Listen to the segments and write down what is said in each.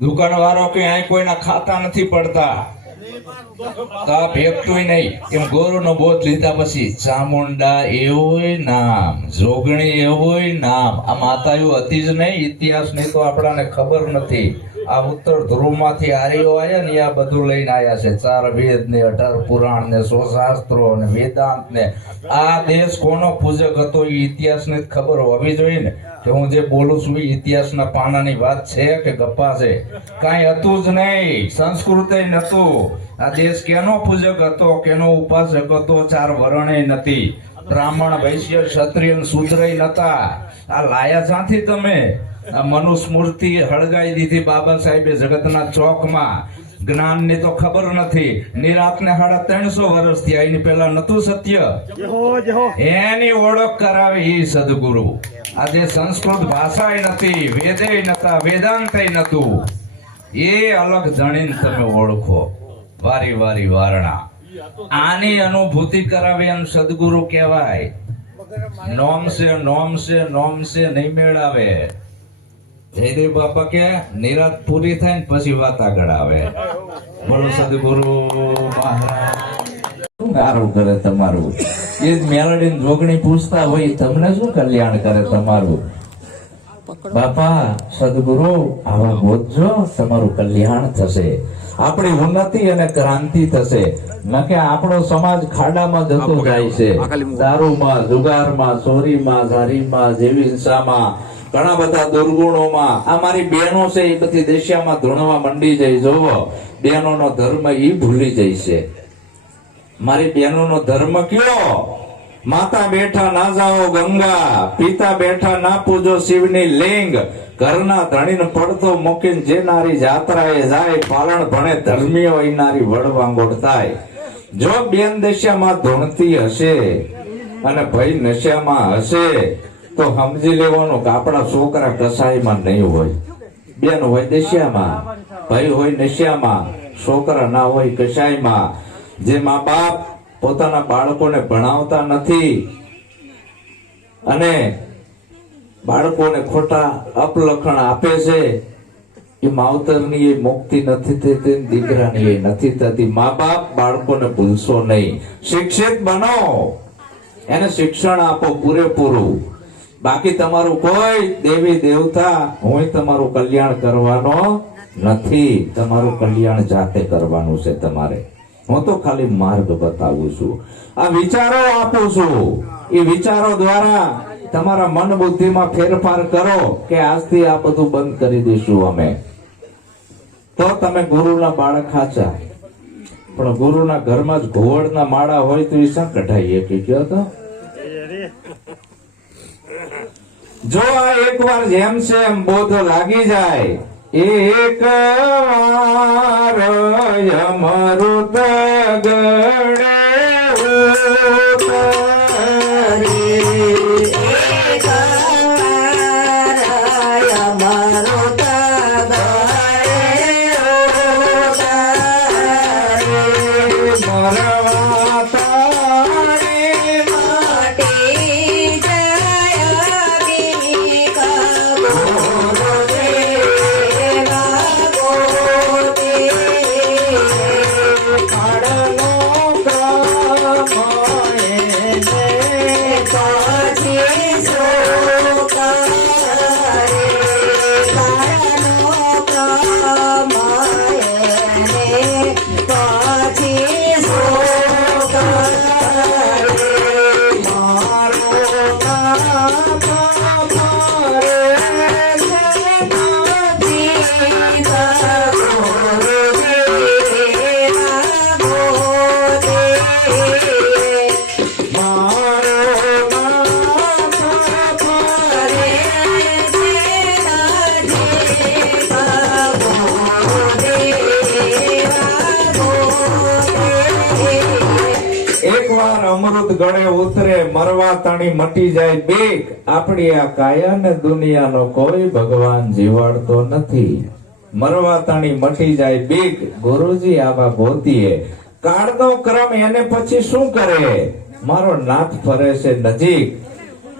દુકાન વાળો કે અહીં કોઈના ખાતા નથી પડતા. હતી જ નહીં તો આપણાને ખબર નથી. આ ઉત્તર ધ્રુવમાંથી આર્યો આવ્યા ને આ બધું લઈને આવ્યા છે. ચાર વેદ ને અઢાર પુરાણ ને સો શાસ્ત્રો ને વેદાંત ને આ દેશ કોનો પૂજક હતો એ ઇતિહાસ ને ખબર હોવી જોઈએ ને. કે હું જે બોલું છું એ ઇતિહાસના પાનાની વાત છે કે ગપ્પા છે? કાંઈ હતું જ નહીં. સંસ્કૃત નતું આ દેશ કેનો પૂજક હતો કેનો ઉપાસક હતો ચાર વર્ણે નથી. બ્રાહ્મણ વૈશ્ય ક્ષત્રિય અને નતા આ લાયા જ્યાંથી તમે? આ મનુસ્મૃતિ હળગાઈ દીધી બાબા સાહેબે જગતના ચોકમાં. જ્ઞાનની તો ખબર નથી. નિરાતને સાડા ત્રણસો વર્ષ થયા. એની પહેલા નતું સત્ય. એની ઓળખ કરાવી એ સદગુરુ. આજે સંસ્કૃત ભાષાય નથી વેદે નતા, વેદાંતય નતું. એ અલગ જણીને તમે ઓળખો. વારી વારી વારણા. આની અનુભૂતિ કરાવે એમ સદગુરુ કહેવાય. નોમ છે નોમ છે નોમ છે નહીં મેળાવે. જયદેવ બાપા કે, નિરાત પૂરી થાય ને પછી વાત આગળ આવે. બોલો સદગુરુ મહારાજ. સારું કરે તમારું. એ જ મેલડી જોગણી પૂછતા હોય તમને શું કલ્યાણ કરે તમારું? બાપા સદગુરુ આવા બોધજો તમારું કલ્યાણ થશે. આપણી ઉન્નતિ અને ક્રાંતિ થશે. નકે આપણો સમાજ ખાડામાં જતો જાય છે. દારૂમાં જુગારમાં ચોરીમાં ઝારીમાં જીવિંસામાં ઘણા બધા દુર્ગુણોમાં. આ મારી બહેનો છે એ બધી દેશિયામાં ધૂણવા મંડી જાય. જોવો બહેનોનો ધર્મ એ ભૂલી જાય છે. મારી બહેનોનો ધર્મ કયો? માતા બેઠા ના જાઓ ગંગા, પિતા બેઠા ના પૂજો શિવની લિંગ. ઘરના ધણીને પડતો મૂકીને જે નારી જાત્રાએ જાય પાલણ ભણે ધર્મીઓ એ નારી વડવાંગોડ થાય. જો બેન દશામાં ધૂણતી હશે અને ભાઈ નશામાં હશે, તો સમજી લેવાનું કે આપણા છોકરા કસાઈમાં નહીં હોય. બેન હોય દશિયામાં ભાઈ હોય નશિયામાં છોકરા ના હોય કસાઈમાં. જે મા બાપ પોતાના બાળકોને ભણાવતા નથી અને બાળકોને ખોટા અપલખણ આપે છે, એ માવતરની એ મુક્તિ નથી થતી દીકરાની એ નથી થતી. મા બાપ બાળકોને ભૂલશો નહીં. શિક્ષિત બનો. એને શિક્ષણ આપો પૂરેપૂરું. બાકી તમારું કોઈ દેવી દેવતા હું તમારું કલ્યાણ કરવાનો નથી. તમારું કલ્યાણ જાતે કરવાનું છે તમારે. હું તો ખાલી માર્ગ બતાવું છું. આ વિચારો આપું છું. એ વિચારો દ્વારા તમારા મન બુદ્ધિમાં ફેરફાર કરો કે આજથી આ બધું બંધ કરી દઈશું અમે. તો તમે ગુરુના બાળક ખાચા પણ ગુરુના ઘરમાં જ ઘોવડના માળા હોય તો એ શા કઢાઈએ કે કયો તો? જો આ એકવાર જેમ છે એમ બોધ લાગી જાય. એક વાર ગળે એકવાર અમૃત ગળે ઉતરે મરવા તાણી મટી જાય બેગ. આપણી આ કાયા ને દુનિયાનો કોઈ ભગવાન જીવાડતો નથી. મરવા તાણી મટી જાય બેગ. ગુરુજી આવા ગોતીએ કાળનો ક્રમ એને પછી શું કરે? મારો નાથ ફરે છે નજીક.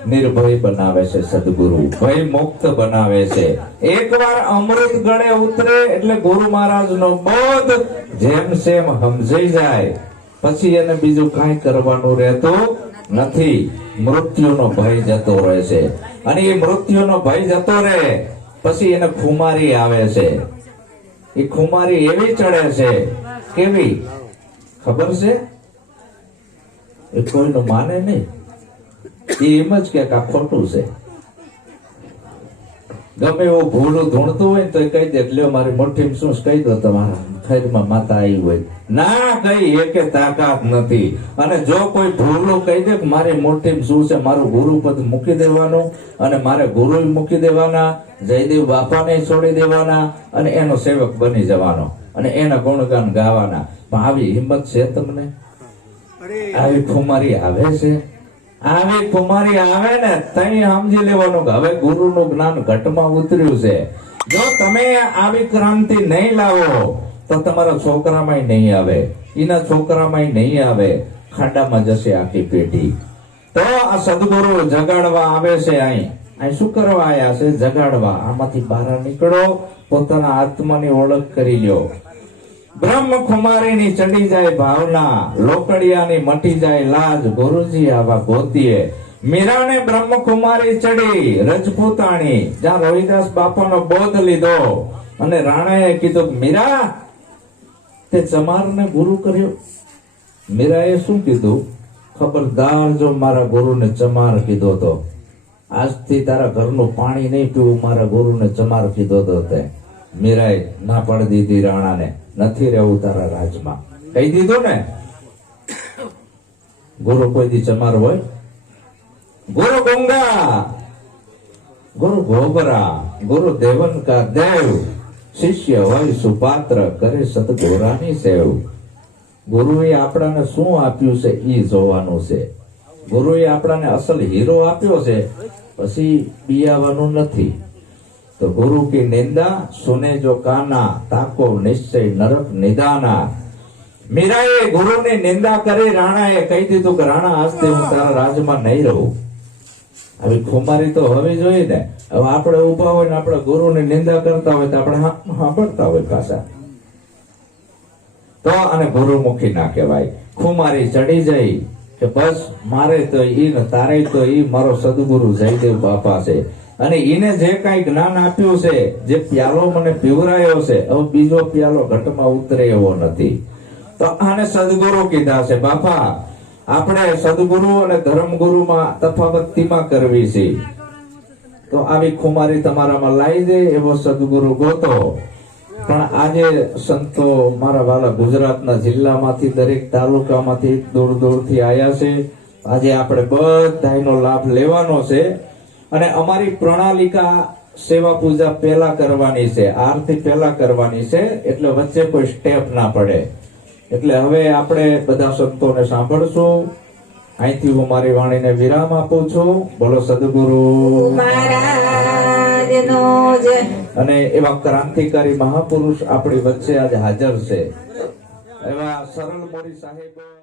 નિર્ભય બનાવે છે સદગુરુ. ભય મુક્ત બનાવે છે. એકવાર અમૃત ગળે ઉતરે, એટલે ગુરુ મહારાજ નો બોધ, જેમ સેમ સમજાઈ જાય. પછી એને બીજું કાંઈ કરવાનું રહેતું નથી. મૃત્યુનો ભય જતો રહે છે. અને એ મૃત્યુનો ભય જતો રહે, પછી એને ખુમારી આવે છે. એ ખુમારી એવી ચડે છે. કેવી? ખબર છે? એ કોઈનું માને નહીં. એ એમ જ કે આ ખોટું છે. ગમે એવું ભૂલું ધૂણતું હોય ને તો કહી દે એટલે મારી મોટી શું કહી દો તમારા. ખૈરમાં માતા આવી હોય. ના કઈ એકે તાકાત નથી. અને જો કોઈ ભૂલું કહી દે કે મારી મોટી શું છે મારું ગુરુપદ મૂકી દેવાનું અને મારે ગુરુ મૂકી દેવાના જયદેવ બાપાને છોડી દેવાના અને એનો સેવક બની જવાનો અને એના ગુણગાન ગાવાના. પણ આવી હિંમત છે તમને? આવી ખુમારી આવે છે? આવી ખુમારી આવે ને તઈ સમજી લેવાનું કે હવે ગુરુનું જ્ઞાન ઘટમાં ઉતર્યું છે. જો તમે આવી ક્રાંતિ નહીં લાવો તો તમારા છોકરામાં નહીં આવે. એના છોકરામાં નહીં આવે. ખાડામાં જશે આખી પેઢી. તો આ સદગુરુ જગાડવા આવે છે અહીં. અહીં શું કરવા આવ્યા છે? જગાડવા. આમાંથી બહાર નીકળો, પોતાના આત્માની ઓળખ કરી લ્યો. બ્રહ્મ કુમારીની ચડી જાય ભાવના, લોકડિયાની મટી જાય લાજ. ગુરુજી આવા ગોતીએ મીરાને બ્રહ્મ કુમારી ચડી, રજપૂતાણી. જ્યાં રોહિદાસ બાપાનો બોધ લીધો. અને રાણાએ કીધું, મીરા તે ચમારને ગુરુ કર્યો. મીરાએ શું કીધું? ખબરદાર જો મારા ગુરુને ચમાર કીધો તો. આજથી તારા ઘરનું પાણી નહીં પીવું, મારા ગુરુને ચમાર કીધો તો તે. મીરાએ ના પાડી દીધી રાણાને. નથી રહેવું તારા રાજમાં. કહી દીધું ને? ગુરુ કોઈ દી ચમાર હોય? ગુરુ ગંગા! ગુરુ ગોબરા! ગુરુ દેવન કા દેવ! શિષ્ય હોય, સુપાત્ર કરે સતગોરાની સેવ. ગુરુએ આપણાને શું આપ્યું છે? એ જોવાનું છે. ગુરુએ આપણાને અસલ હીરો આપ્યો છે, પછી બિયાવાનું નથી. તો ગુરુ કી નિંદા, સુને જો કાના, તાકો નિશ્ચય નરક નિદાના. મીરાએ ગુરુની નિંદા કરી, રાણાએ કહી દીધું કે, રાણા, આજથી હું તારા રાજમાં નહીં રહું. આવી ખુમારી તો હવે જોઈએ ને. હવે આપણે ઊભા હોય ને, આપણે ગુરુની નિંદા કરતા હોય તો આપણે સાંભળતા હોય પાછા. તો અને ગુરુમુખી ના કહેવાય. ખુમારી ચડી જઈ કે બસ મારે તો ઈ ને તારે તો ઈ મારો સદગુરુ જયદેવ બાપા છે. અને ઈને જે કઈ જ્ઞાન આપ્યું છે, જે પ્યાલો મને પીવરાયો છે, હવે બીજો પ્યાલો ઘટમાં ઉતરે એવો નથી. તો આને સદગુરુ કીધા છે, બાપા આપણે સદગુરુ અને ધર્મગુરુમાં તફાવતીમાં કરવી છે. તો આવી ખુમારી તમારામાં લાવી દે એવો સદગુરુ ગોતો. પણ આજે સંતો મારા વાલા ગુજરાતના જિલ્લામાંથી દરેક તાલુકામાંથી દૂર દૂરથી આવ્યા છે. આજે આપણે બધાનો લાભ લેવાનો છે. અને અમારી પ્રણાલિકા સેવા પૂજા પહેલા કરવાની છે, આરતી પહેલા કરવાની છે, એટલે વચ્ચે કોઈ સ્ટેપ ના પડે. એટલે હવે આપણે બધા સંતોને સાંભળશું. અહીંથી હું મારી વાણીને વિરામ આપું છું. બોલો સદગુરુ. અને એવા ક્રાંતિકારી મહાપુરુષ આપણી વચ્ચે આજે હાજર છે. એવા સરળ મોરી સાહેબ